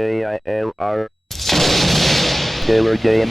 KILR Killer Game.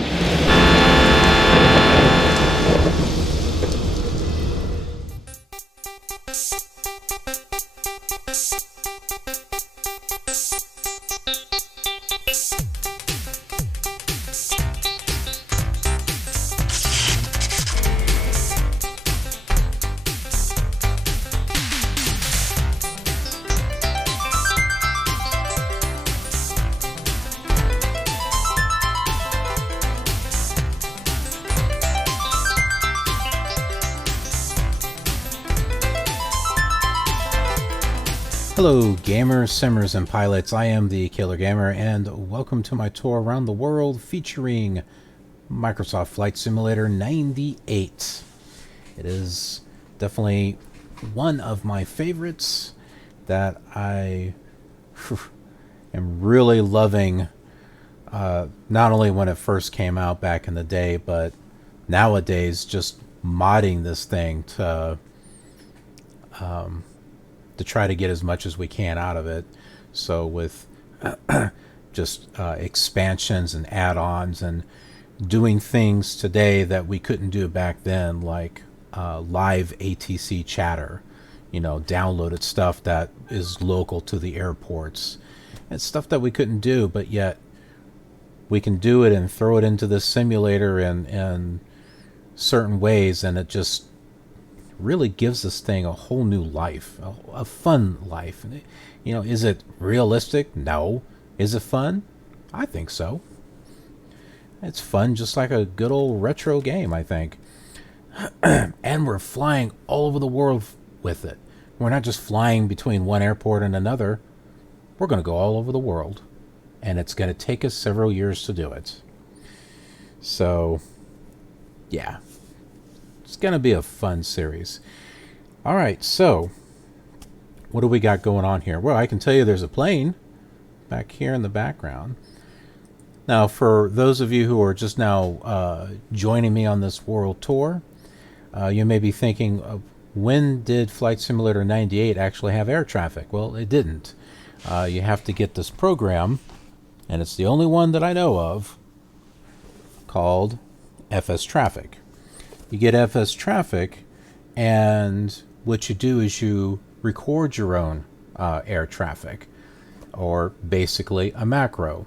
Hello gamers, simmers, and pilots. I am the Killer Gamer, and welcome to my tour around the world featuring Microsoft Flight Simulator 98. It is definitely one of my favorites that I am really loving, not only when it first came out back in the day, but nowadays just modding this thing to try to get as much as we can out of it. So with just expansions and add-ons and doing things today that we couldn't do back then, like live ATC chatter, you know, downloaded stuff that is local to the airports. It's stuff that we couldn't do, but yet we can do it and throw it into this simulator in certain ways, and it just really gives this thing a whole new life, a fun life. You know, is it realistic? No. Is it fun? I think so. It's fun, just like a good old retro game, I think. And we're flying all over the world with it. We're not just flying between one airport and another. We're going to go all over the world, and it's going to take us several years to do it. So, yeah. It's going to be a fun series. All right, so what do we got going on here? Well, I can tell you there's a plane back here in the background. Now, for those of you who are just now joining me on this world tour, you may be thinking, when did Flight Simulator 98 actually have air traffic? Well, it didn't. You have to get this program, and it's the only one that I know of, called FSTraffic. You get FSTraffic, and what you do is you record your own air traffic, or basically a macro.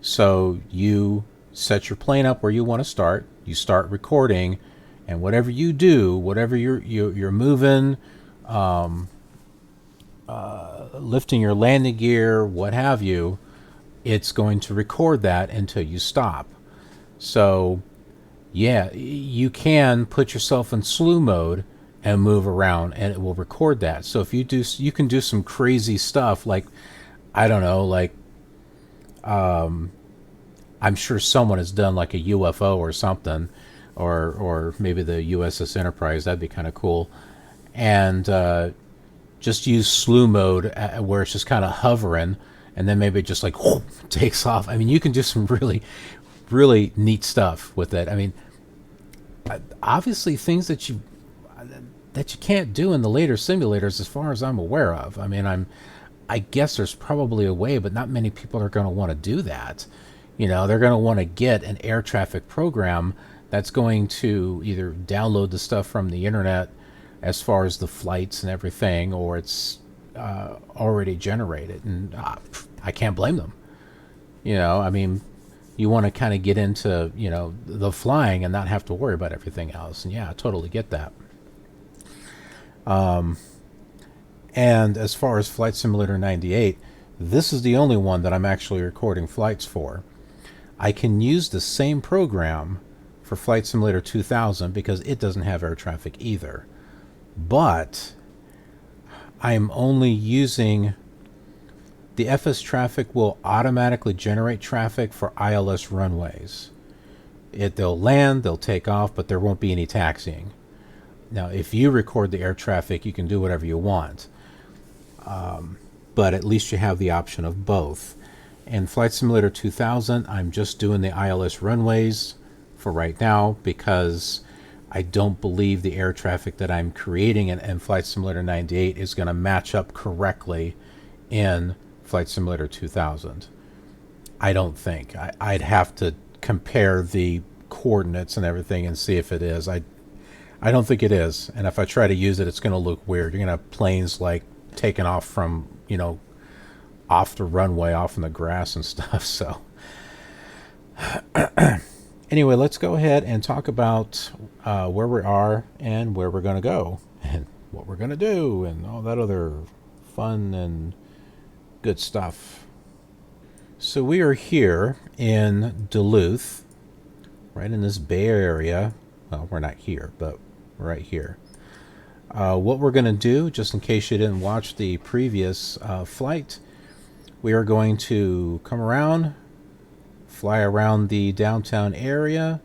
So you set your plane up where you want to start, you start recording, and whatever you do, whatever you're moving, lifting your landing gear, what have you, it's going to record that until you stop. So yeah, you can put yourself in slew mode and move around, and it will record that. So if you do, you can do some crazy stuff, like, I don't know, like, I'm sure someone has done like a UFO or something, or maybe the USS Enterprise. That'd be kind of cool. And just use slew mode where it's just kind of hovering, and then maybe it just like whoop, takes off. I mean, you can do some really neat stuff with it. I mean, obviously things that you can't do in the later simulators, as far as I'm aware of. I mean, I guess there's probably a way, but not many people are going to want to do that. You know, they're going to want to get an air traffic program that's going to either download the stuff from the internet as far as the flights and everything, or it's already generated, and I can't blame them. You know, I mean, you want to kind of get into, you know, the flying and not have to worry about everything else. And yeah, I totally get that. And as far as Flight Simulator 98, this is the only one that I'm actually recording flights for. I can use the same program for Flight Simulator 2000 because it doesn't have air traffic either. But I'm only using... The FSTraffic will automatically generate traffic for ILS runways. They'll land, they'll take off, but there won't be any taxiing. Now, if you record the air traffic, you can do whatever you want. But at least you have the option of both. In Flight Simulator 2000, I'm just doing the ILS runways for right now because I don't believe the air traffic that I'm creating in Flight Simulator 98 is going to match up correctly in Flight Simulator 2000. I don't think. I'd have to compare the coordinates and everything and see if it is. I don't think it is. And if I try to use it, it's going to look weird. You're going to have planes like taking off from, off the runway, off in the grass and stuff. So anyway, let's go ahead and talk about where we are and where we're going to go and what we're going to do and all that other fun and good stuff. So we are here in Duluth, right in this Bay Area. Well, we're not here, but right here. What we're going to do, just in case you didn't watch the previous flight, we are going to come around, fly around the downtown area,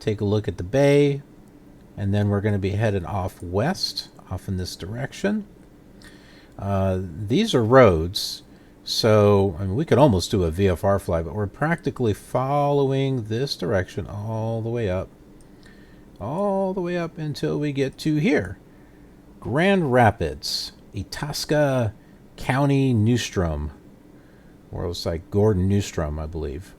take a look at the bay, and then we're going to be headed off west, off in this direction. These are roads, so we could almost do a VFR flight, but we're practically following this direction all the way up until we get to here. Grand Rapids, Itasca County, Newstrom. Or it was like Gordon Newstrom, I believe.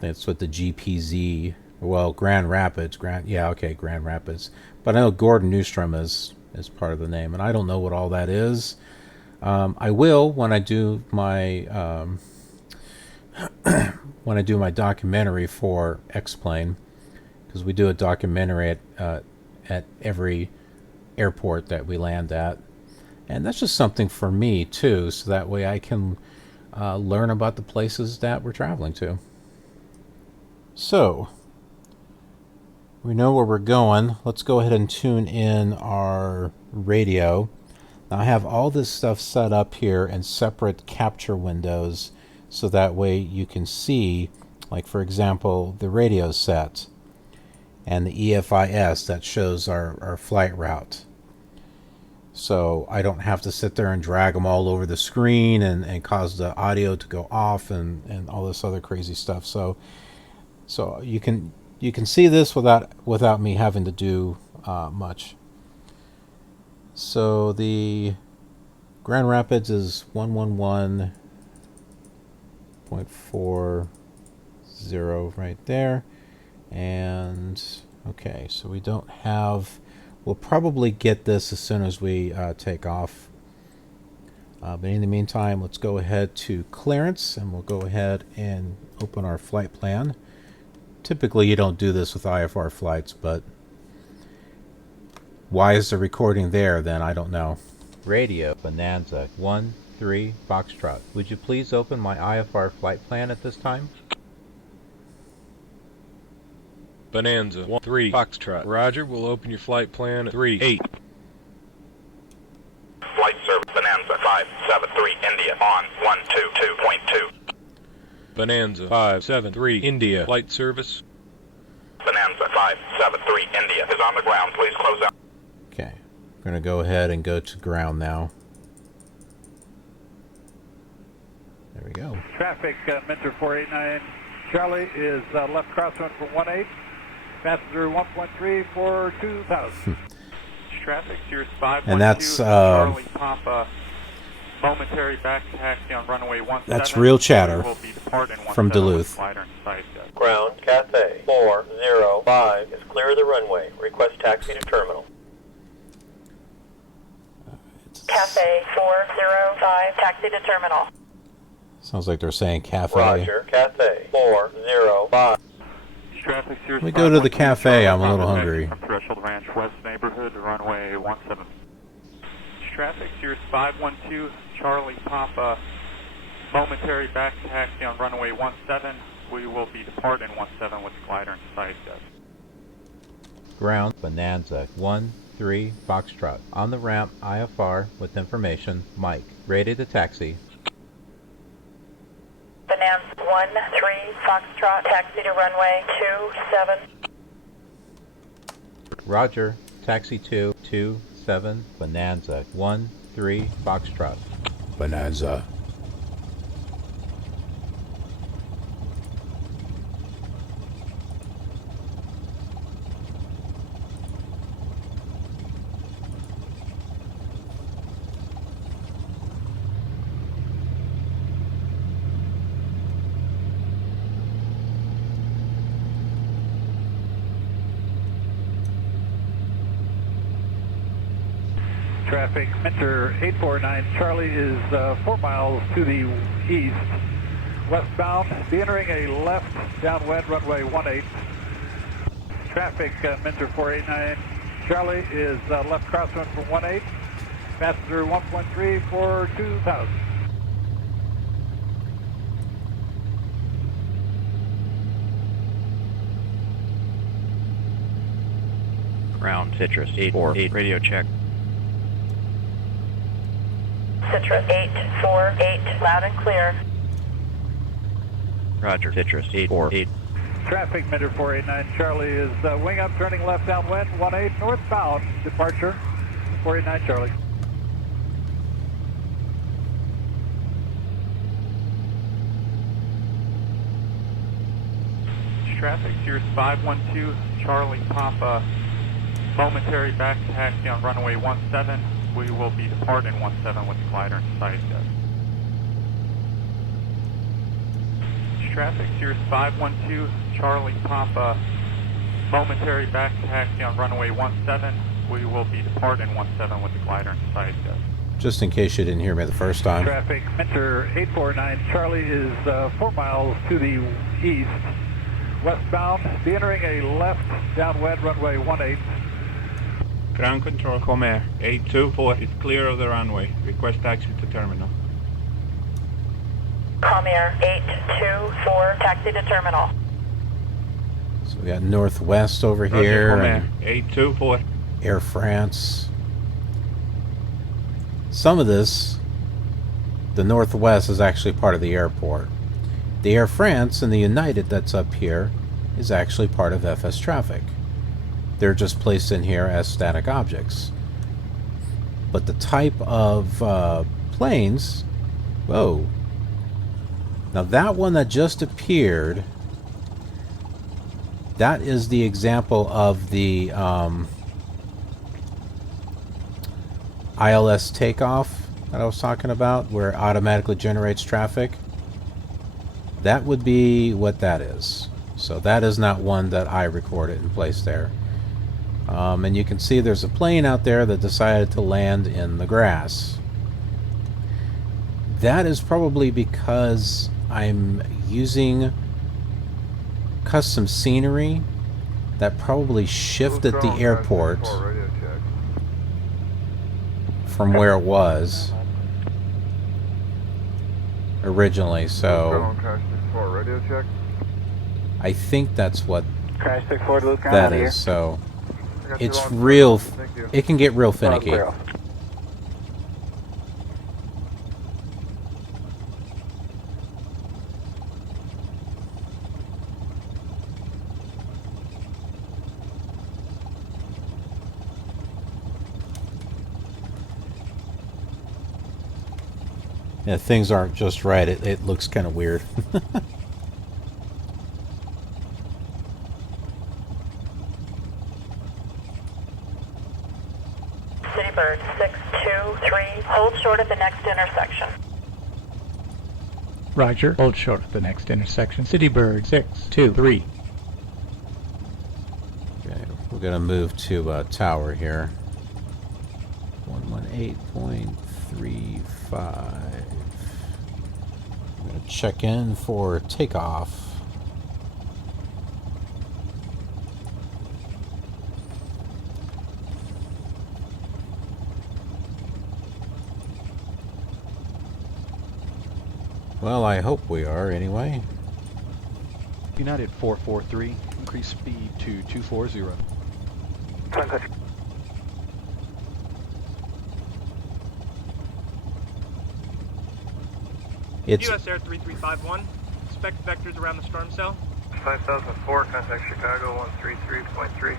That's what the GPZ, well, Grand Rapids, Grand Rapids. But I know Gordon Newstrom is part of the name, and I don't know what all that is. I will when I do my documentary for X-Plane, because we do a documentary at every airport that we land at, and that's just something for me too, so that way I can learn about the places that we're traveling to. So we know where we're going. Let's go ahead and tune in our radio. Now I have all this stuff set up here in separate capture windows, so that way you can see, like for example, the radio set and the EFIS that shows our flight route. So I don't have to sit there and drag them all over the screen and cause the audio to go off and all this other crazy stuff. So you can see this without me having to do much. So the Grand Rapids is 111.40 right there. And okay, so we don't have, we'll probably get this as soon as we take off. But in the meantime, let's go ahead to clearance, and we'll go ahead and open our flight plan. Typically you don't do this with IFR flights, but why is the recording there then? I don't know. Radio Bonanza 13 Foxtrot. Would you please open my IFR flight plan at this time? Bonanza 13 Foxtrot. Roger, we'll open your flight plan at 38. Flight service Bonanza 573 India on 122.2. Bonanza 573 India. Flight service. Bonanza 573 India is on the ground. Please close out. Okay, we're going to go ahead and go to ground now. There we go. Traffic, Mentor 489 Charlie is left crosswind for 18. Passenger 1.3 for 2,000. Traffic, Sears 512 and that's Charlie Papa. Momentary back taxi on runway 17. That's Real Chatter will be departing from Duluth. Ground Cafe 405 is clear of the runway. Request taxi to terminal. Cafe 405, taxi to terminal. Sounds like they're saying cafe. Roger, Cafe 405. Traffic, Sears We go to the 512 cafe, I'm a Charlie little Papa, hungry. From Threshold Ranch West neighborhood, runway 17. Traffic, Sears 512 Charlie Papa. Momentary back taxi on runway 17. We will be departing 17 with glider in sight. Ground Bonanza 13 Foxtrot. On the ramp, IFR with information, Mike. Rated a taxi. Bonanza 13 Foxtrot, taxi to runway 27. Roger, taxi 227 Bonanza 13 Foxtrot. Bonanza. Traffic, Mentor 849 Charlie is 4 miles to the east, westbound, be entering a left downwind runway 18. Traffic, Mentor 489 Charlie is left crosswind from 18, passenger 1.3 for 2000. Ground, Citrus 848, radio check. Citrus 848, loud and clear. Roger, Citrus 848. Traffic, Mentor 489 Charlie is wing up, turning left downwind 18 northbound, departure 489 Charlie. Traffic, Cirrus 512 Charlie Papa, momentary back taxi on runway 17. We will be departing 17 with the glider in sight. Traffic, Cirrus 512 Charlie Papa, momentary back taxi on runway 17. We will be departing 17 with the glider in sight. Just in case you didn't hear me the first time. Traffic, Mentor 849 Charlie is 4 miles to the east, westbound, be entering a left downwind runway 18. Ground control, Comair 824 is clear of the runway. Request taxi to terminal. Comair 824, taxi to terminal. So we got Northwest over here. Comair 824. Air France. Some of this, the Northwest, is actually part of the airport. The Air France and the United that's up here is actually part of FSTraffic. They're just placed in here as static objects. But the type of planes, whoa. Now that one that just appeared, that is the example of the ILS takeoff that I was talking about, where it automatically generates traffic. That would be what that is. So that is not one that I recorded and placed there. And you can see there's a plane out there that decided to land in the grass. That is probably because I'm using custom scenery that probably shifted the airport from where it was originally. So I think that's what that is. So it's real, it can get real finicky. Yeah, things aren't just right. It looks kind of weird. Citybird 623, hold short at the next intersection. Roger, hold short at the next intersection. Citybird 623. Okay, we're gonna move to tower here. 118.35. I'm gonna check in for takeoff. Well, I hope we are anyway. United 443, increase speed to 240. It's US Air 3351, expect vectors around the storm cell. 5004, contact Chicago 133.3.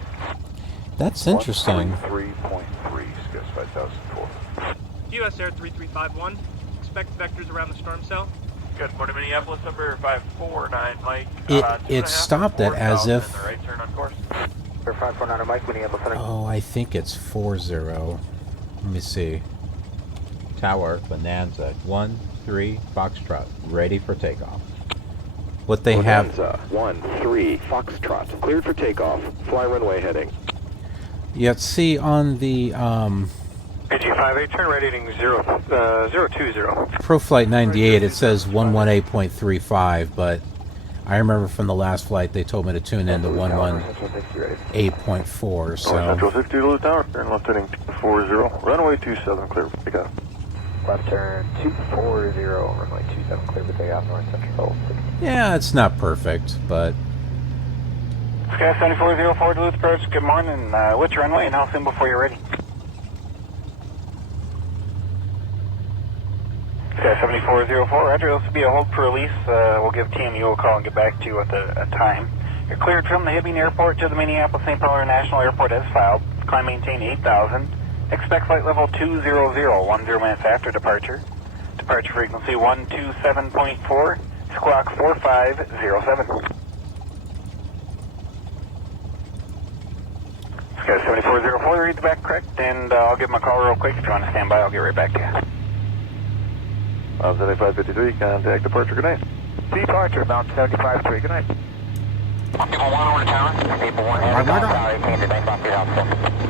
That's interesting. 133.3, Skips 5004. US Air 3351, expect vectors around the storm cell. Good morning, Minneapolis, number 549, Mike. It stopped it as if. Right turn on course. 549, Mike, Minneapolis. Oh, I think it's 40. Let me see. Tower, Bonanza, 13 Foxtrot, ready for takeoff. What they Bonanza, 13 Foxtrot, cleared for takeoff. Fly runway heading. Yet see on the KG58, turn right heading 020. ProFlight 98, it says 118.35, but I remember from the last flight they told me to tune in to 118.4, so... Central 60 Duluth Tower, turn left heading 240, runway 27, clear for takeoff. Left turn 240, runway 27, clear for takeoff, north central 60. Yeah, it's not perfect, but... Sky 7404 Duluth approach, good morning. What's your runway and how soon before you're ready? Sky 7404, Roger, this will be a hold for release. We'll give TMU a call and get back to you with a time. You're cleared from the Hibbing Airport to the Minneapolis-St. Paul International Airport as filed. Climb maintain 8,000. Expect flight level 200, 10 minutes after departure. Departure frequency 127.4, squawk 4507. Sky 7404, read the back correct, and I'll give him a call real quick. If you want to stand by, I'll get right back to you. 7553, contact departure, good night. Departure, bound 75-3, good night. People 1 over to tower. People 1 heading down tower, 18 to take off your house.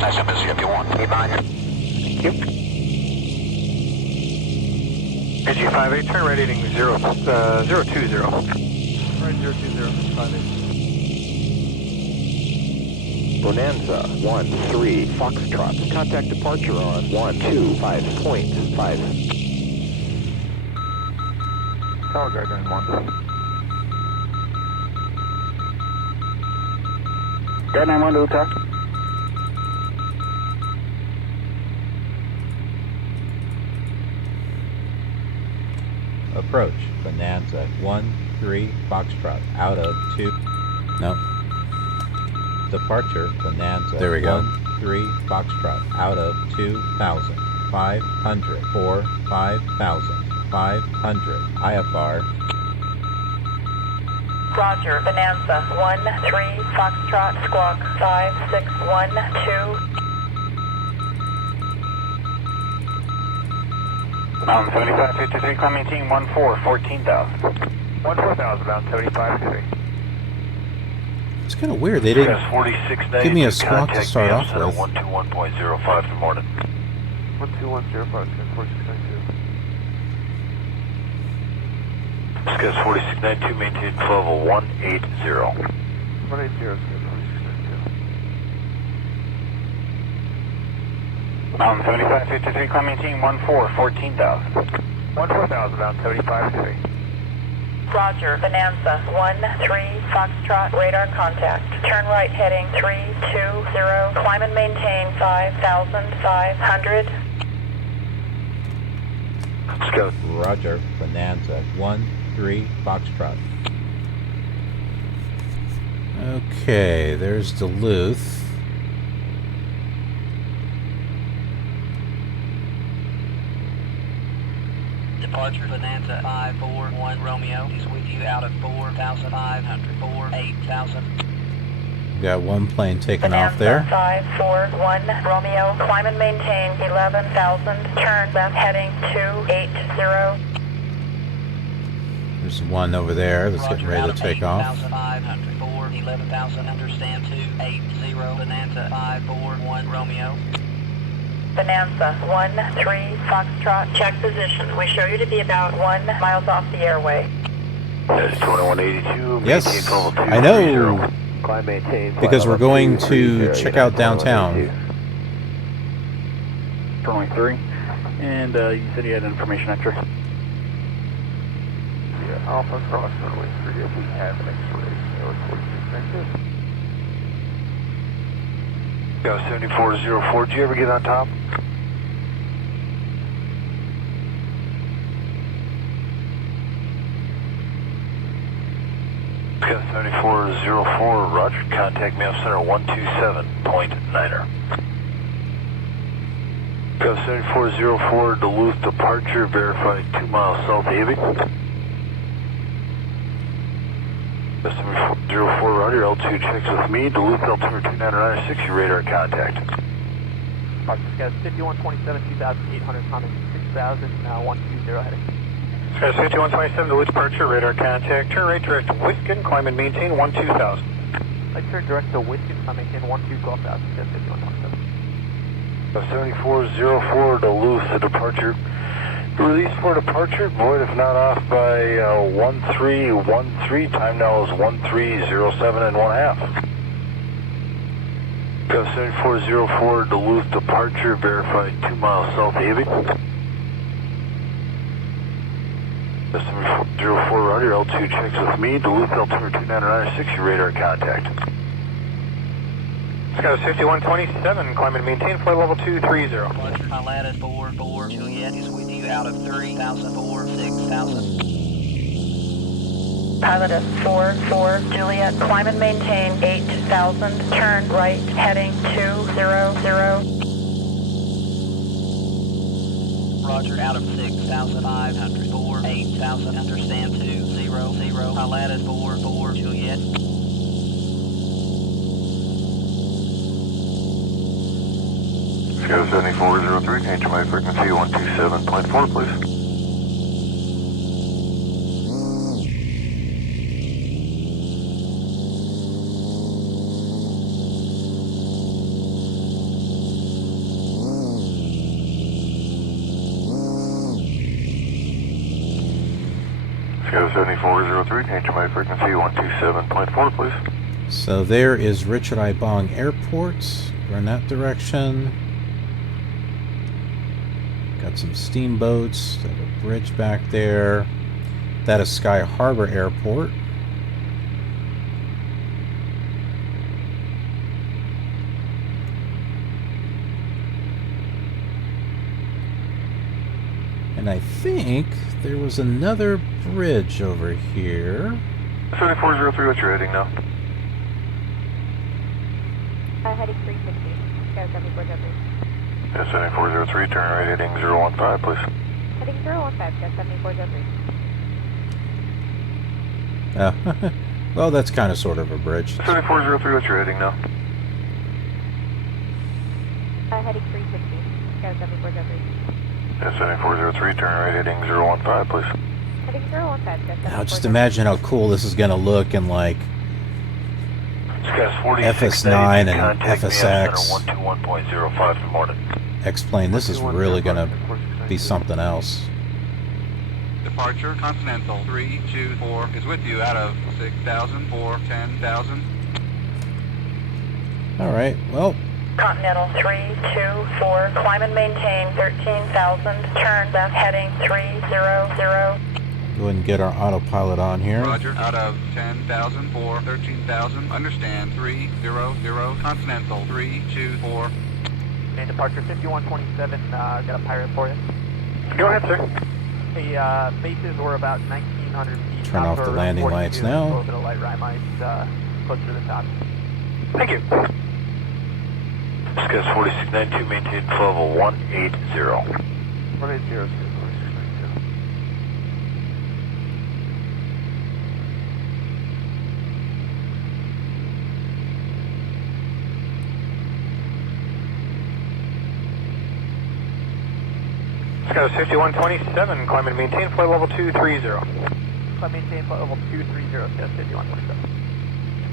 Nice and busy if you want. Keep behind you. KG58, turn right heading 020. Right 020, 58. Bonanza 13 Foxtrot. Contact departure on 125.5. Tower guard in 1. Guard 91 to the top. Approach, Bonanza 13 Foxtrot, out of 2. Nope. Departure, Bonanza. There we go. 13 Foxtrot, out of 2,000. 500. 4, 5,000. 500. IFR. Roger, Bonanza 13 Foxtrot, squawk 5612. 7553, climb maintain 14,000. 14,000, bound 7553. It's kind of weird. They didn't give me a squawk to start off with. 121.05 in the morning. 121.05, 4692. Sky 4692, maintain level 180. 180, Sky 4692. 7553, climb maintain 14,000. 14,000, bound 7553. Roger, Bonanza 13 Foxtrot, radar contact. Turn right heading 320, climb and maintain 5,500. Scout. Roger, Bonanza 13 Foxtrot. Okay, there's Duluth. Departure Bonanza 541 Romeo is with you out of 4,500. 8,000. Got one plane taking Bonanza off there. 541 Romeo, climb and maintain 11,000. Turn left heading 280. There's one over there that's getting ready to take off. 8,500. 4, 11,000. Understand 280. Bonanza 541 Romeo. Bonanza 13 Foxtrot, check position. We show you to be about 1 miles off the airway. That's 2182. Yes, I know. Because we're going to check out downtown. Runway 3. And you said you had information extra. Yeah, Alpha cross runway 3 if we have X-rays. Air 4692. Go 7404. Did you ever get on top? Go 7404. Roger. Contact me on center 127.9er. Go 7404. Duluth departure. Verify 2 miles south of Hibbing. Go 7404. Roger. L2 checks with me. Duluth altimeter 2996. Your radar contact. Roger, Sky 5127, 2,800, climbing 6,000, 120 heading. Sky 5127, Duluth departure, radar contact. Turn right direct to Whiskin, climb and maintain 12,000. I turn direct to Whiskin, climb maintain 12,000, Sky 5127. 7404 Duluth to departure. Release for departure, void if not off by 1313. Time now is 1307 and 1/2. 7404 Duluth departure, verified 2 miles south Abbey. 7404 Roger, L2 checks with me, Duluth altimeter 2996, your radar contact. Sky 5127, climb and maintain, flight level 230. Lattice 44, Juliet is with you out of 3,004, 6,000. Pilotus 44, Juliet, climb and maintain 8,000, turn right, heading 200. Roger, out of 6,500, 4, 8,000, understand 200. Lattice 44, Juliet. Sky 7403, change my frequency 127.4, please. Sky 7403, change my frequency 127.4, please. So there is Richard I. Bong Airport. We're in that direction. Got some steamboats, got a bridge back there. That is Sky Harbor Airport. And I think there was another bridge over here. 7403, what's your heading now? Heading 360, Sky 7403. 7403, turn right heading 015, please. Heading 015, Sky 7403. Well, that's kind of sort of a bridge. 7403, what's your heading now? Heading 360, Sky 7403. 7403, turn right heading 015, please. Heading 015, Sky 7403. Now, just imagine how cool this is going to look in like FS9 and FSX. 121.05 in the morning. X-plane, this is really going to be something else. Departure, Continental 324 is with you out of 6,000, 4, 10,000. All right, well. Continental 324, climb and maintain 13,000, turn left, heading 300. Go ahead and get our autopilot on here. Roger, out of 10,000, 4, 13,000, understand 300, Continental 324. And departure 5127, got a pirate for you. Go ahead, sir. The bases were about 1,900 feet. Turn off the landing lights now. A little bit of light rime ice closer to the top. Thank you. Sky 4692, maintain level 180. 180, Sky 5127, climb and maintain, flight level 230. Climb and maintain, flight level 230, Sky 5127.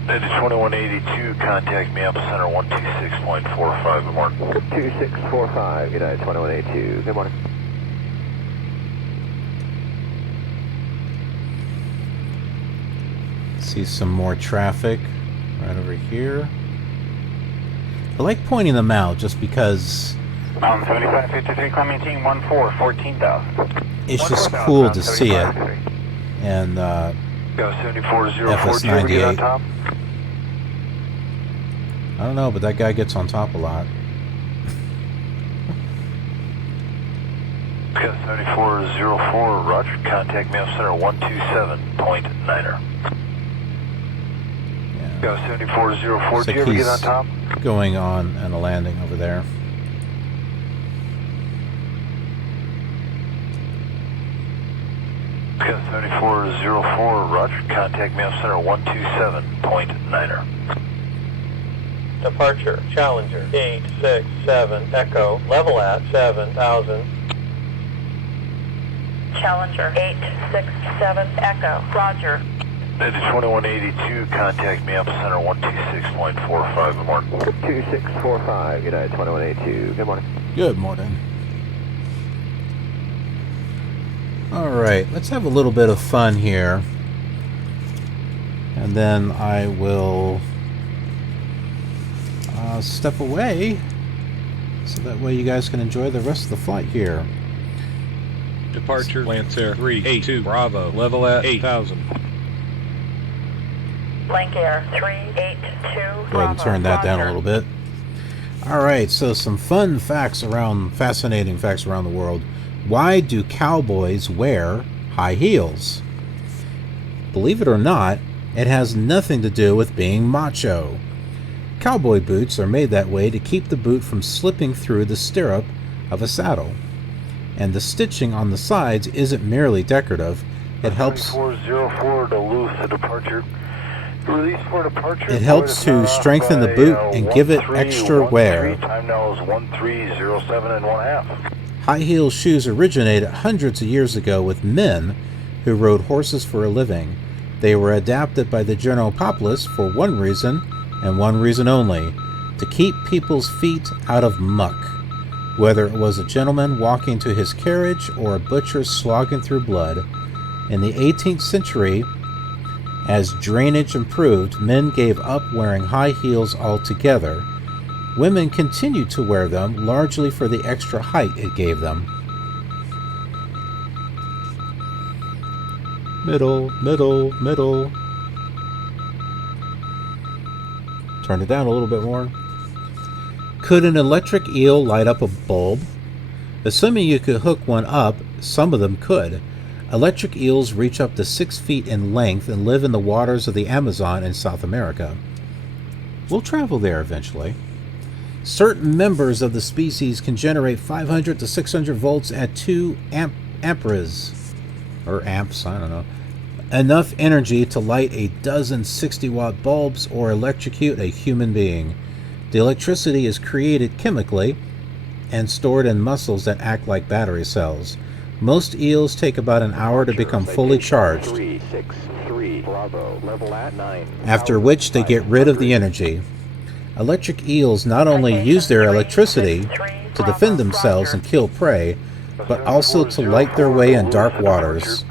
That is 2182, contact me epicenter 126.45, good morning. 2645, United 2182, good morning. See some more traffic right over here. I like pointing them out just because 7553, climb maintain 14,000. It's just cool to see it. And FS98. I don't know, but that guy gets on top a lot. Sky 7404, roger, contact me epicenter 127.9er. Sky 7404, did you ever get on top? Going on and a landing over there. Sky 7404, roger, contact me epicenter 127.9er. Departure, Challenger 867 Echo, level at 7,000. Challenger 867 Echo, roger. United 2182, contact me epicenter 126.45. Good morning. 2645, United 2182. Good morning. Good morning. All right, let's have a little bit of fun here. And then I will step away so that way you guys can enjoy the rest of the flight here. Departure, Lancer 382 Bravo, level at 8,000. Blank Air 382 Go ahead and turn that down a little bit. Alright, so some fascinating facts around the world. Why do cowboys wear high heels? Believe it or not, it has nothing to do with being macho. Cowboy boots are made that way to keep the boot from slipping through the stirrup of a saddle. And the stitching on the sides isn't merely decorative. It helps 404 Duluth, a departure. Release for departure. It helps to strengthen the boot and give it extra wear. Time now is 1307 and 1/2. High heel shoes originated hundreds of years ago with men who rode horses for a living. They were adapted by the general populace for one reason, and one reason only: to keep people's feet out of muck. Whether it was a gentleman walking to his carriage or a butcher slogging through blood. In the 18th century, as drainage improved, men gave up wearing high heels altogether. Women continued to wear them, largely for the extra height it gave them. Middle, middle, middle. Turn it down a little bit more. Could an electric eel light up a bulb? Assuming you could hook one up, some of them could. Electric eels reach up to 6 feet in length and live in the waters of the Amazon in South America. We'll travel there eventually. Certain members of the species can generate 500 to 600 volts at 2 amperes, or amps, I don't know. Enough energy to light a dozen 60-watt bulbs or electrocute a human being. The electricity is created chemically and stored in muscles that act like battery cells. Most eels take about an hour to become fully charged, 363 Bravo, level at 9. After which they get rid of the energy. Electric eels not only use their electricity to defend themselves and kill prey, but also to light their way in dark waters.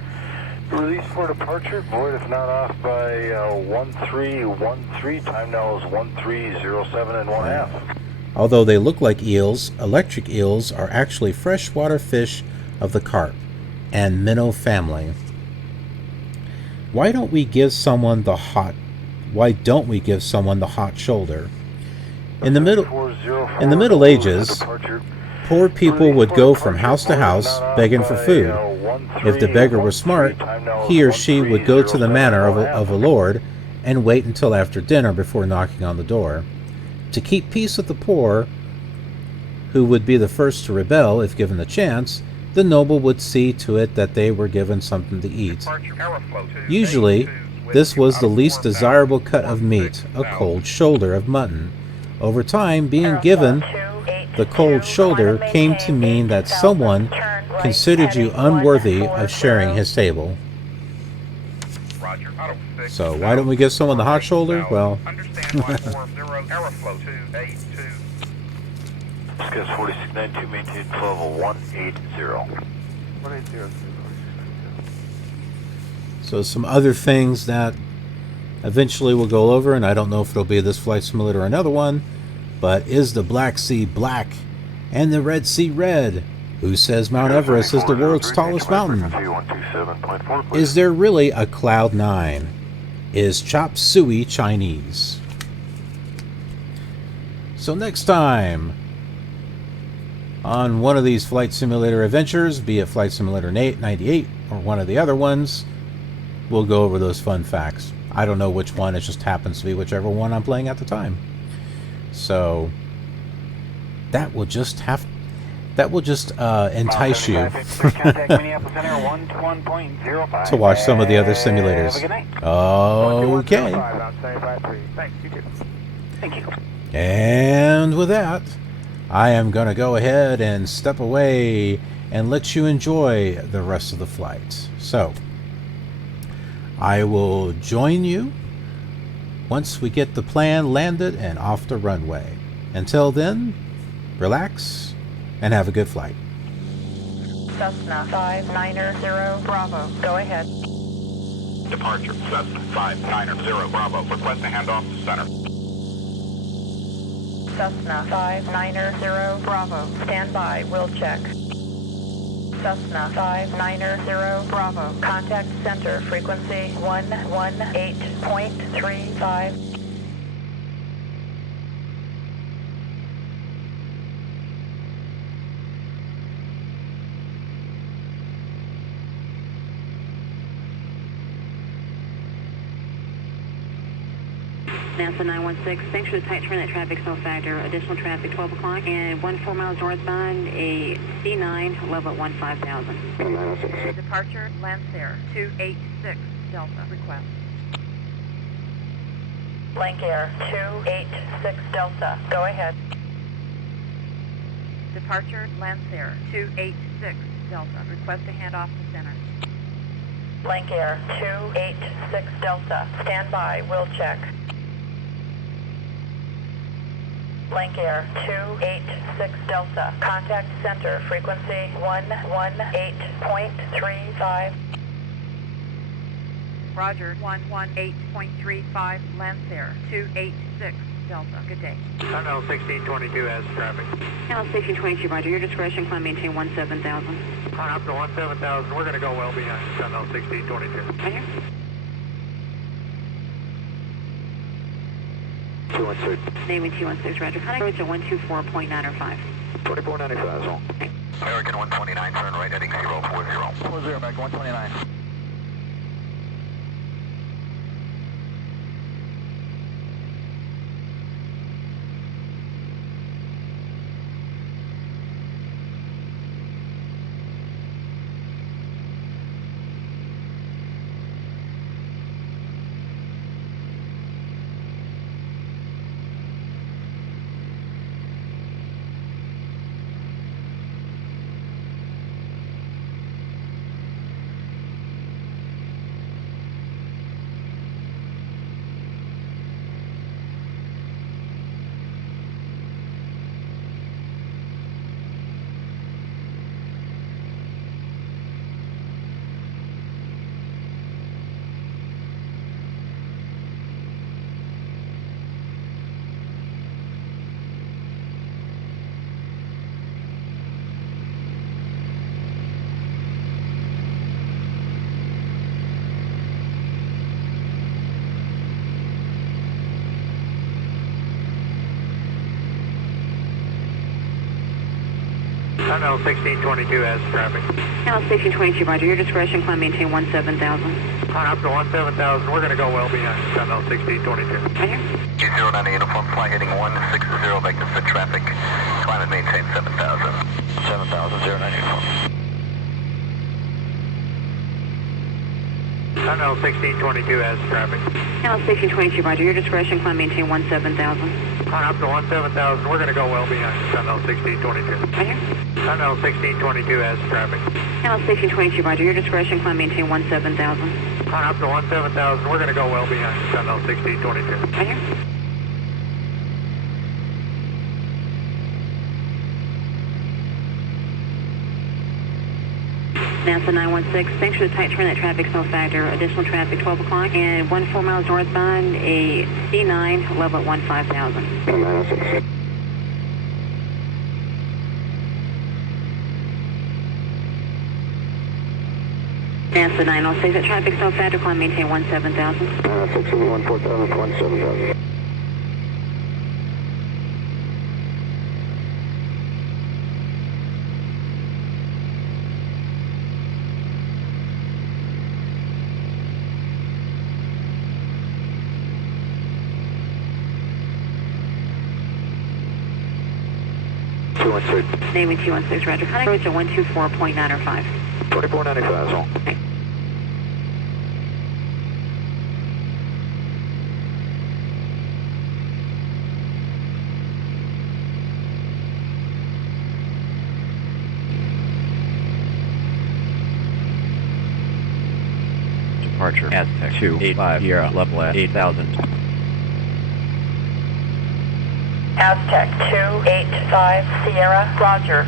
Release for departure, void if not off by 1313. Time now is 1307 and 1/2. Although they look like eels, electric eels are actually freshwater fish of the carp and minnow family. Why don't we give someone the hot shoulder? In the Middle Ages, poor people would go from house to house begging for food. If the beggar were smart, he or she would go to the manor of a lord and wait until after dinner before knocking on the door. To keep peace with the poor, who would be the first to rebel if given the chance, the noble would see to it that they were given something to eat. Usually, this was the least desirable cut of meat, a cold shoulder of mutton. Over time, being given the cold shoulder came to mean that someone considered you unworthy of sharing his table. So why don't we give someone the hot shoulder? Well, Discuss 4692, maintain level 180. so some other things that eventually we'll go over, and I don't know if it'll be this flight simulator or another one, but is the Black Sea black and the Red Sea red? Who says Mount Everest is the world's tallest mountain? Is there really a Cloud 9? Is chop suey Chinese? So next time on one of these flight simulator adventures, be it Flight Simulator 98 or one of the other ones, we'll go over those fun facts. I don't know which one, it just happens to be whichever one I'm playing at the time. So that will just entice you to watch some of the other simulators. Okay. Thank you. And with that, I am going to go ahead and step away and let you enjoy the rest of the flight. So, I will join you once we get the plan landed and off the runway. Until then, relax and have a good flight. Cessna 590 Bravo, go ahead. Departure, Cessna 590 Bravo. Request a handoff to center. Cessna 590 Bravo, stand by, we'll check. Cessna 590 Bravo, contact center, frequency 118.35. NASA 916, thanks for the tight turn, that traffic cell factor, additional traffic 12 o'clock, and 14 miles northbound, a C9, level at 15,000. Departure, Lancer 286 Delta, request. Blank Air 286 Delta, go ahead. Departure, Lancer 286 Delta, request a handoff to center. Blank Air 286 Delta, stand by, we'll check. Blank Air 286 Delta, contact center, frequency 118.35. Roger, 118.35, Lancer 286 Delta, good day. Channel 1622 has traffic. Channel 1622, Roger, your discretion, climb maintain 17,000. On up to 17,000, we're going to go well behind Channel 1622. Right here. 216. Navy 216, Roger. Contact roads at 124.905. 2495, zone. American 129, turn right heading 040. 40, American 129. Channel 1622 has traffic. Channel 1622, Roger, your discretion, climb maintain 17,000. On up to 17,000, we're going to go well behind Channel 1622. Right here. G09 uniform, fly heading 160 back to fit traffic. Climb and maintain 7,000. 7,000, 09 uniform. Channel 1622 has traffic. Channel 1622, Roger, your discretion, climb maintain 17,000. On up to 17,000, we're going to go well behind Channel 1622. Right here. Channel 1622 has traffic. Channel 1622, Roger, your discretion, climb maintain 17,000. On up to 17,000, we're going to go well behind Channel 1622. Right here. NASA 916, thanks for the tight turn, that traffic cell factor, additional traffic 12 o'clock, and 14 miles northbound, a C9, level at 15,000. 906. NASA 906, that traffic cell factor, climb maintain 17,000. 906, 14,000, 17,000. Navy 216, Roger. Contact roads at 124.905. 2495, zone. Okay. departure Aztec 285 Sierra, level at 8,000. Aztec 285 Sierra, roger.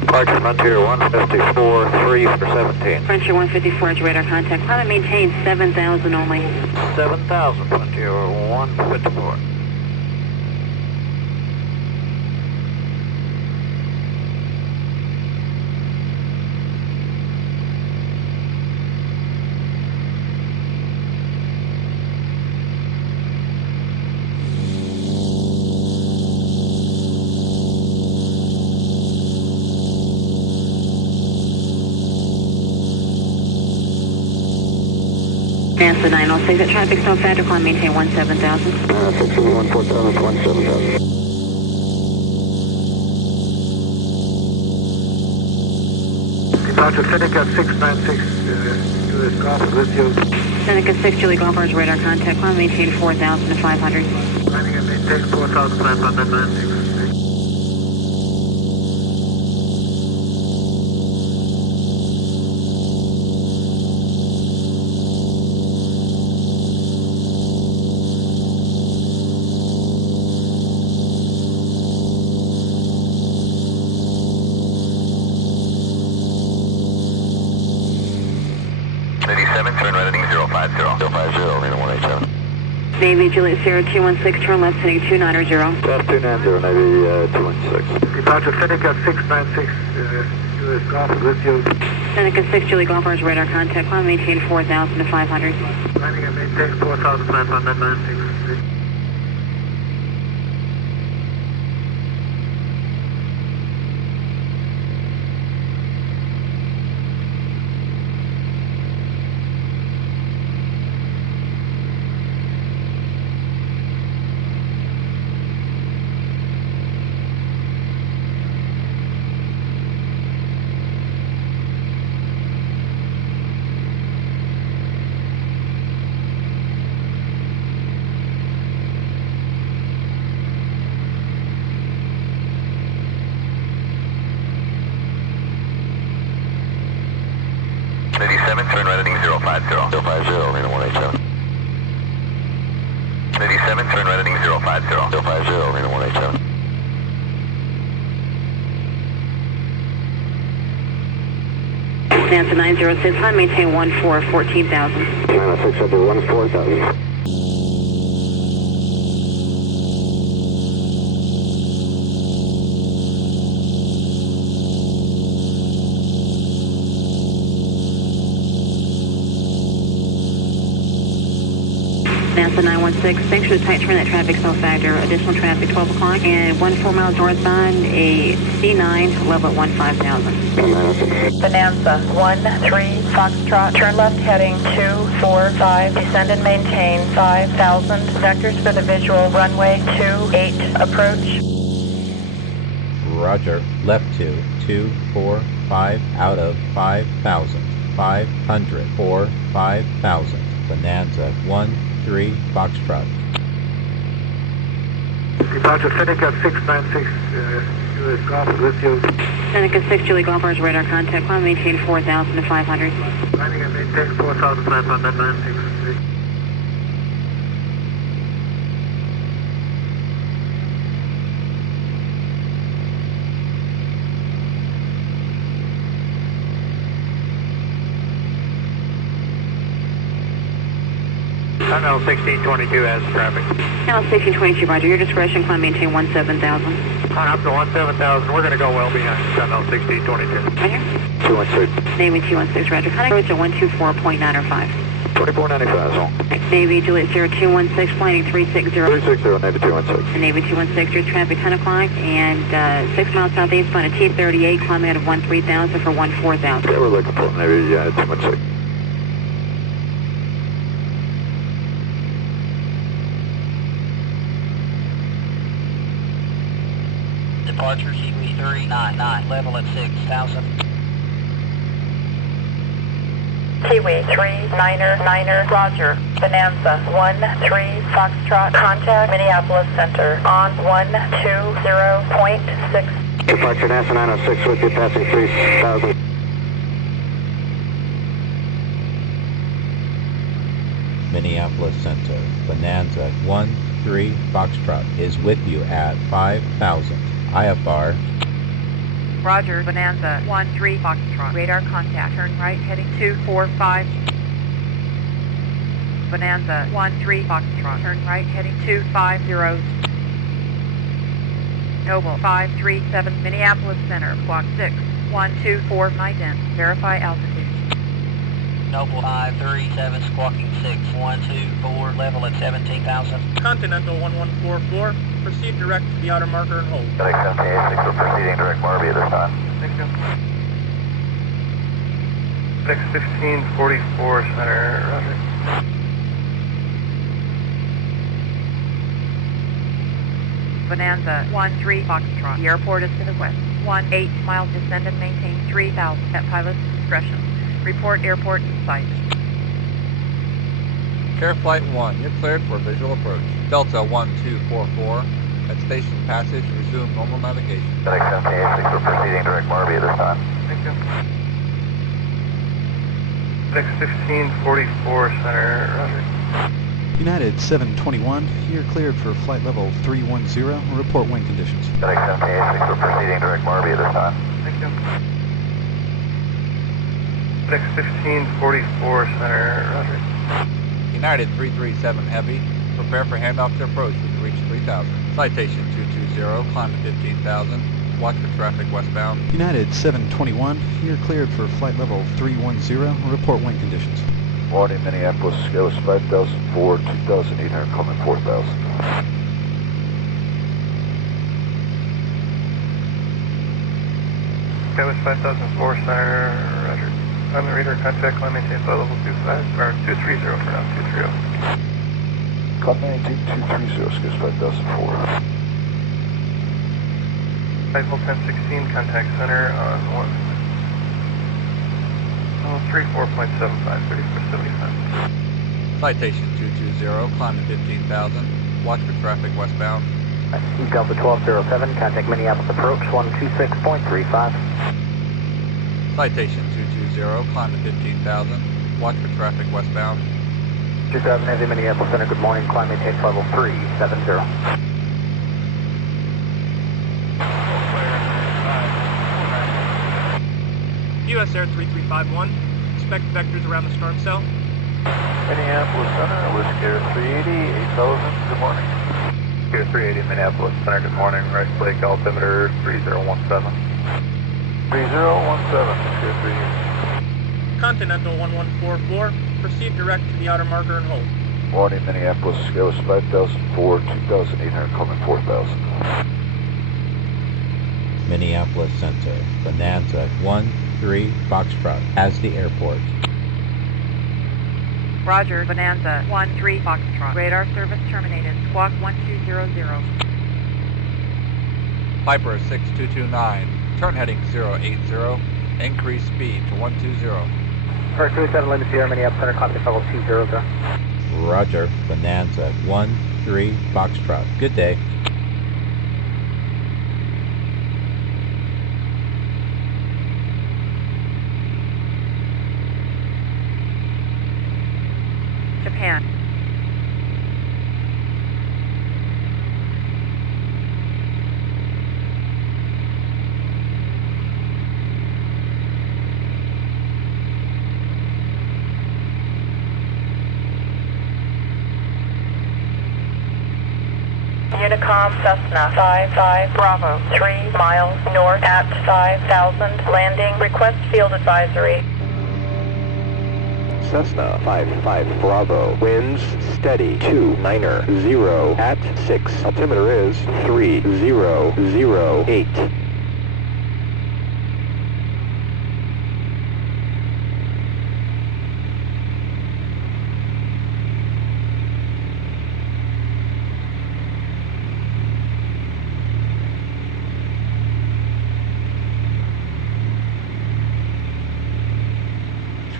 Departure Frontier 154, 3 for 17. Frontier 154 is radar contact. Climb and maintain 7,000 only. 7,000, Frontier 154. Bonanza 906 at traffic still factor. Climb maintain 17,000. 671 17,000. Departure Seneca 696, US Golf with you. Seneca 6 Julie Golf Bars radar contact. Climb maintain 4,500. Landing and maintain 4,596. Turn right heading 050, 050, Arena 187. Navy Juliet Sierra 216, turn left heading 290. Left 290, Navy 216. Departure Seneca 696, US Golf with you. Seneca 6 Julie Golf Bars radar contact. Climb maintain 4,500. Landing and maintain 4,596. Turn right heading 050, 050, Arena 187. 87, turn right heading 050, 050, Arena 187. Bonanza 906, climb maintain 14,000. 906, I'll do 14,000. Bonanza 916, make sure to tight turn that traffic cell factor. Additional traffic 12 o'clock and 14 miles northbound, a C9, level at 15,000. Bonanza 13 Foxtrot, turn left heading 245, descend and maintain 5,000. Vectors for the visual runway 28 approach. Roger, left 245 out of 5,000, 500, 5,000. Bonanza 13 Foxtrot. Departure Seneca 696, US Golf with you. Seneca 6 Julie Golf Bars radar contact. Climb maintain 4,500. Landing and maintain 4,596. Channel 1622 has traffic. Channel 1622, roger. Your discretion, climb maintain 17,000. Up to 17,000, we're going to go well behind Channel 1622. Roger. 216. Navy 216, roger. Contact approach at 124.905. 2495, zone. Navy Juliet Sierra 216, planning 360. 360, Navy 216. And Navy 216, your traffic 10 o'clock and 6 miles southeast on a T38, climbing out of 13,000 for 14,000. Yeah, we're looking for Navy 216. Departure Kiwi 399, level at 6,000. Kiwi 399er, Roger. Bonanza 13 Foxtrot, contact Minneapolis Center on 120.6. Departure NASA 906 with you, passing 3,000. Minneapolis Center, Bonanza 13 Foxtrot is with you at 5,000. IFR. Roger, Bonanza 13 Foxtrot, radar contact, turn right heading 245. Bonanza 13 Foxtrot, turn right heading 250. Noble 537 Minneapolis Center, squawk 6124 ident, verify altitude. Noble 537, squawking 6124, level at 17,000. Continental 1144, proceed direct to the outer marker and hold. FedEx 7886, we're proceeding direct Marby at this time. Thank you. FedEx 1544 Center, Roger. Bonanza 13 Foxtrot, the airport is to the west. 18 miles, descend and maintain 3,000 at pilot's discretion. Report airport in sight. Care Flight 1, you're cleared for visual approach. Delta 1244, at station passage, resume normal navigation. FedEx 7886, we're proceeding direct Marby at this time. Thank you. FedEx 1544 Center, Roger. United 721, you're cleared for flight level 310. Report wind conditions. FedEx 7886, we're proceeding direct Marby at this time. Thank you. FedEx 1544 Center, Roger. United 337 Heavy, prepare for handoff to approach when you reach 3,000. Citation 220, climb to 15,000. Watch for traffic westbound. United 721, you're cleared for flight level 310. Report wind conditions. Warning, Minneapolis, Scales 5,004, 2,800, coming 4,000. Skywest 5004 Center, Roger. On the radar contact, climb maintain flight level 25, or 230 for now, 230. Climb maintain 230, Scales 5,004. Flight 1016, contact center on 34.75, 3475. Citation 220, climb to 15,000. Watch for traffic westbound. Delta 1207, contact Minneapolis approach 126.35. Citation 220, climb to 15,000. Watch for traffic westbound. 2000 Heavy Minneapolis Center, good morning, climb maintain level 370. US Air 3351, expect vectors around the storm cell. Minneapolis Center, Whiskey Air 380, 8,000, good morning. Whiskey Air 380, Minneapolis Center, good morning. Right Lake altimeter 3017. 3017, Whiskey Air 380. Continental 1144, proceed direct to the outer marker and hold. Warning, Minneapolis, Scales 5,004, 2,800, coming 4,000. Minneapolis Center, Bonanza 13 Foxtrot as the airport. Roger, Bonanza 13 Foxtrot, radar service terminated, squawk 1200. Piper 6229, turn heading 080, increase speed to 120. First 27 Lima Sierra, Minneapolis Center, contact level 200. Roger, Bonanza 13 Foxtrot. Good day. Japan. Unicom Cessna 55 Bravo, 3 miles north at 5,000, landing, request field advisory. Cessna 55 Bravo, winds steady 290 at 6, altimeter is 3008.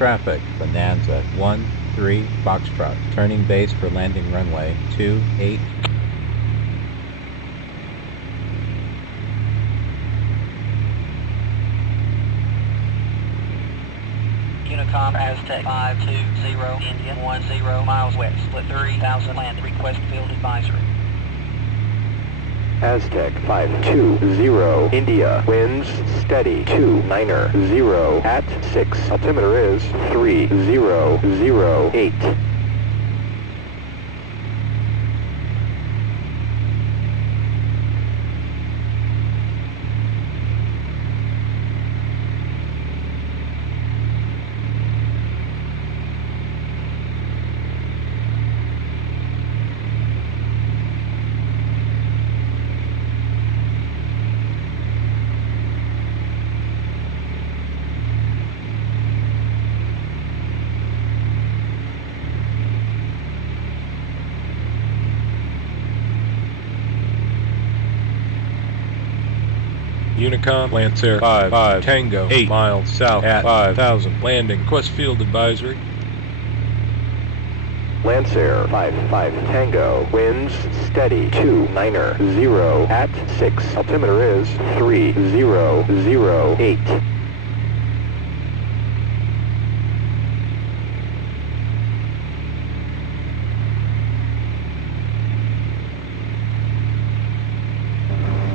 Traffic, Bonanza 13 Foxtrot, turning base for landing runway 28. Unicom Aztec 520 India 10 miles west, split 3000 land, request field advisory. Aztec 520 India, winds steady 290 at 6, altimeter is 3008. Unicom, Lancer 55 Tango 8 miles south at 5000, landing, request field advisory. Lancer 55 Tango, winds steady 290 at 6, altimeter is 3008.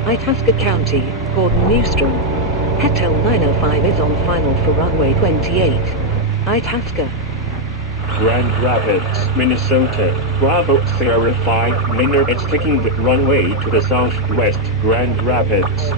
Itasca County, Gordon Newstrom. Hetel 905 is on final for runway 28. Itasca. Grand Rapids, Minnesota. Bravo Sierra 5, Miner is taking the runway to the southwest, Grand Rapids.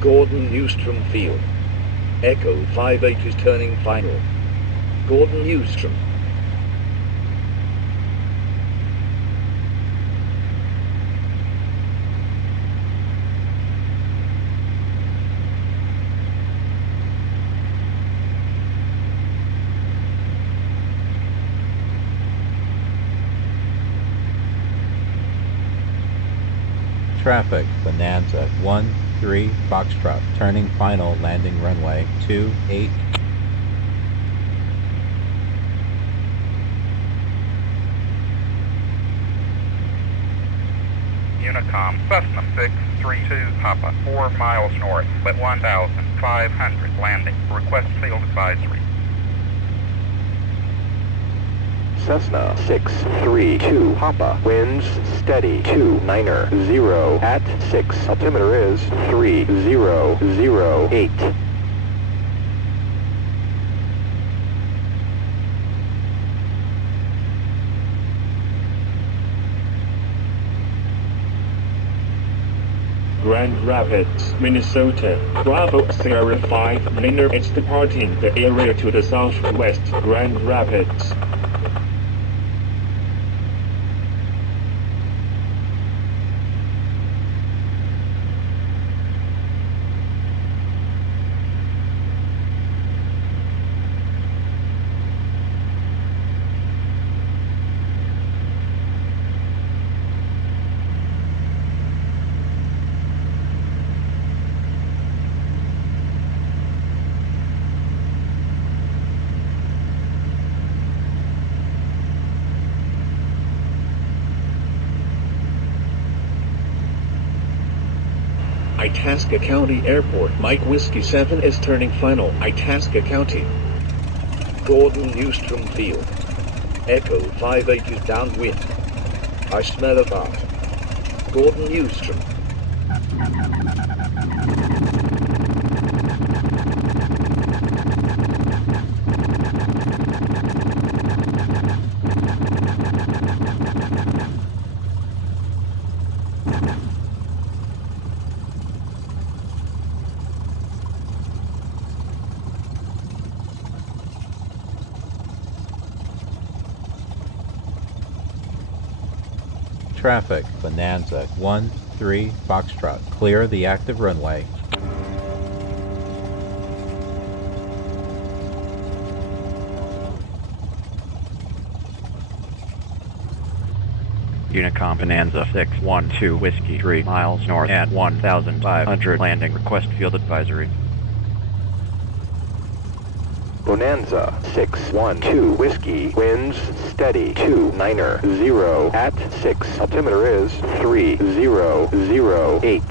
Gordon Newstrom Field. Echo 58 is turning final. Gordon Newstrom. Traffic, Bonanza 13 Foxtrot, turning final, landing runway 28. Unicom, Cessna 632 Papa, 4 miles north, at 1,500, landing, request field advisory. Cessna 632 Papa, winds steady 290 at 6, altimeter is 3008. Grand Rapids, Minnesota. Bravo Sierra 5, Miner is departing the area to the southwest, Grand Rapids. Itasca County Airport, Mike Whiskey 7 is turning final, Itasca County. Gordon Newstrom Field. Echo 58 is downwind. I smell a fart. Gordon Newstrom. traffic. Bonanza 13 Foxtrot. Clear the active runway. Unicom Bonanza 612 Whiskey 3 miles north at 1,500 landing. Request field advisory. Bonanza 612 Whiskey, winds steady 290 at 6, altimeter is 3008.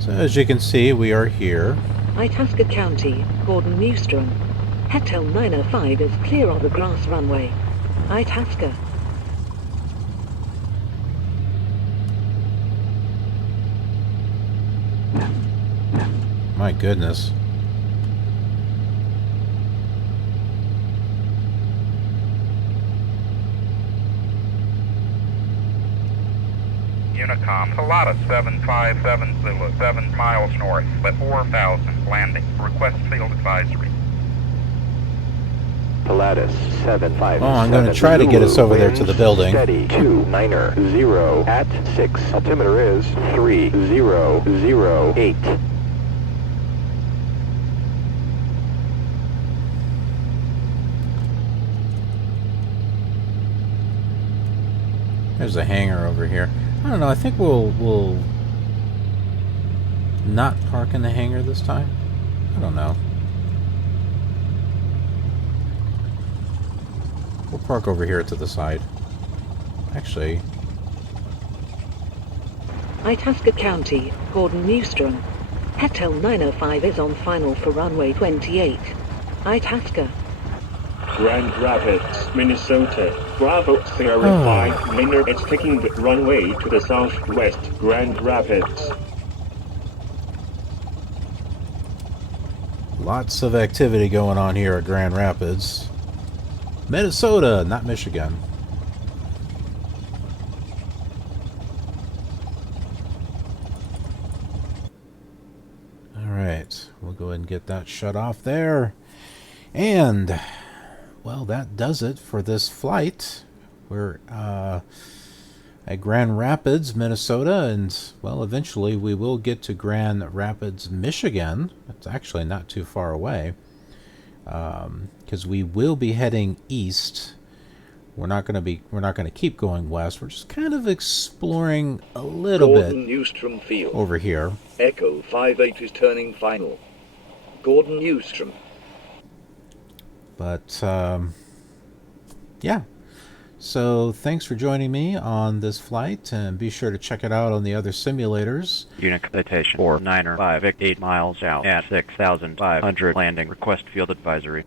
So as you can see, we are here. Itasca County, Gordon Newstrom. Hetel 905 is clear on the grass runway. Itasca. My goodness. Unicom, Pilata 757 Zulu, 7 miles north, at 4,000, landing. Request field advisory. Pilatus 757. Oh, I'm going to try to get us over there to the building. Steady 290 at 6, altimeter is 3008. There's a hangar over here. I don't know, I think we'll not park in the hangar this time. I don't know. We'll park over here to the side. Actually. Itasca County, Gordon Newstrom. Hetel 905 is on final for runway 28. Itasca. Grand Rapids, Minnesota. Bravo Sierra 5, Minor is taking the runway to the southwest. Grand Rapids. Lots of activity going on here at Grand Rapids. Minnesota, not Michigan. Alright, we'll go ahead and get that shut off there. And, well, that does it for this flight. We're at Grand Rapids, Minnesota, and, well, eventually we will get to Grand Rapids, Michigan. It's actually not too far away. Because we will be heading east. We're not going to keep going west. We're just kind of exploring a little Gordon bit Newstrom Field. over here. Echo 58 is turning final. Gordon Newstrom. But yeah. So thanks for joining me on this flight, and be sure to check it out on the other simulators. Unit citation 495 8 miles out at 6,500 landing. Request field advisory.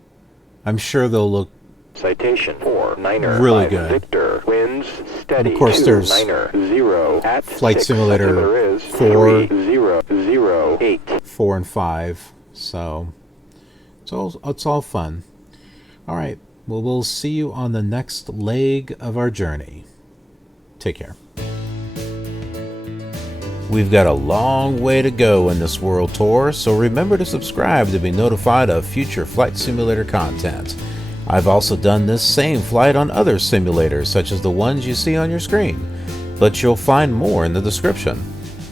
I'm sure they'll look Citation 495 really good. Victor, winds steady. And of course, there's 290 at Flight 6, Simulator altimeter is 4, 3008. 4 and 5. So it's all fun. All right. Well, we'll see you on the next leg of our journey. Take care. We've got a long way to go in this world tour, so remember to subscribe to be notified of future Flight Simulator content. I've also done this same flight on other simulators, such as the ones you see on your screen, but you'll find more in the description.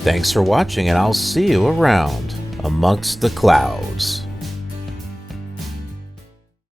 Thanks for watching, and I'll see you around amongst the clouds.